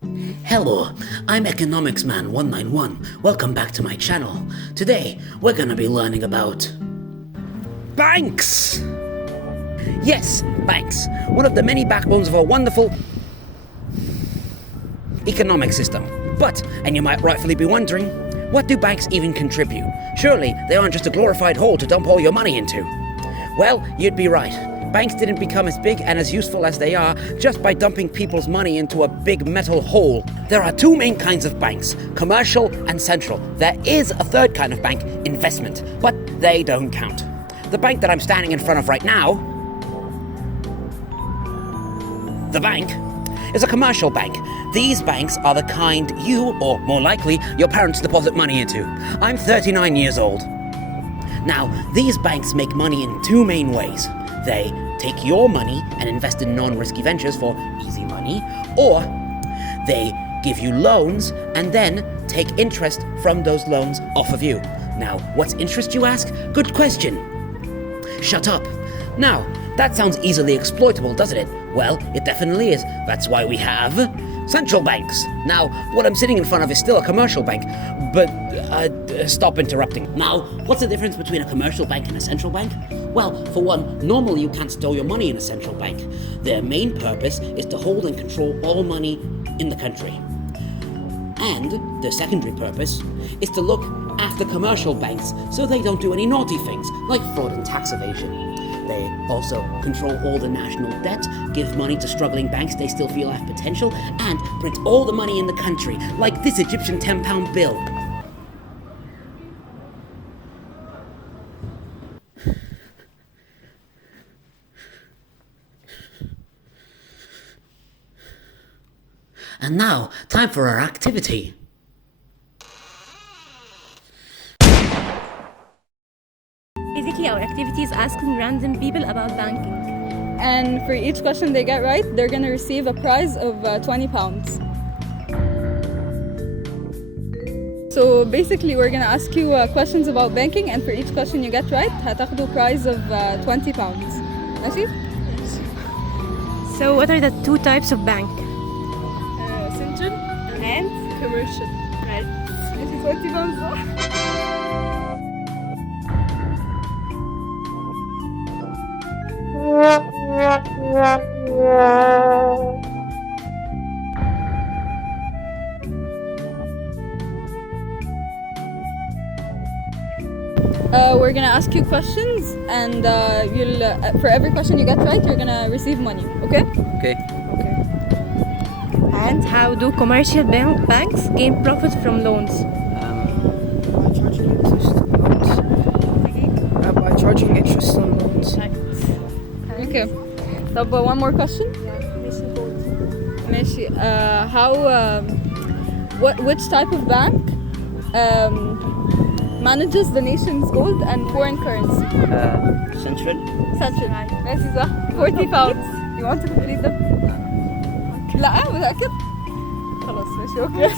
Hello, I'm Economics Man 191. Welcome back to my channel. Today, we're gonna be learning about banks! Yes, banks. One of the many backbones of our wonderful economic system. But, and you might rightfully be wondering, what do banks even contribute? Surely, they aren't just a glorified hole to dump all your money into. Well, you'd be right. Banks didn't become as big and as useful as they are just by dumping people's money into a big metal hole. There are two main kinds of banks, commercial and central. There is a third kind of bank, investment, but they don't count. The bank that I'm standing in front of right now, the bank, is a commercial bank. These banks are the kind you, or more likely, your parents deposit money into. I'm 39 years old. Now, these banks make money in two main ways. They take your money and invest in non-risky ventures for easy money, or they give you loans and then take interest from those loans off of you. Now, what's interest, you ask? Good question. Shut up. Now, that sounds easily exploitable, doesn't it? Well, it definitely is. That's why we have central banks. Now, what I'm sitting in front of is still a commercial bank, but stop interrupting. Now, what's the difference between a commercial bank and a central bank? Well, for one, normally you can't store your money in a central bank. Their main purpose is to hold and control all money in the country. And their secondary purpose is to look after commercial banks so they don't do any naughty things like fraud and tax evasion. They also control all the national debt, give money to struggling banks they still feel have potential, and print all the money in the country, like this Egyptian £10 bill. And now, time for our activity. Basically, our activity is asking random people about banking. And for each question they get right, they're going to receive a prize of £20. So basically, we're going to ask you questions about banking, and for each question you get right, هتاخدوا prize of £20. ماشي? So, what are the two types of bank? Central And commercial. right. ماشي £20 صح؟ We're gonna ask you questions, and you'll for every question you get right, you're gonna receive money. Okay? Okay. And how do commercial banks gain profit from loans? By charging interest on loans. By charging interest on loans. Okay. طب one more question. ماشي. Which type of bank manages the nation's gold and foreign currency? Central? Central. ماشي صح. £40. You want to complete them? لا متأكد؟ خلاص ماشي اوكي.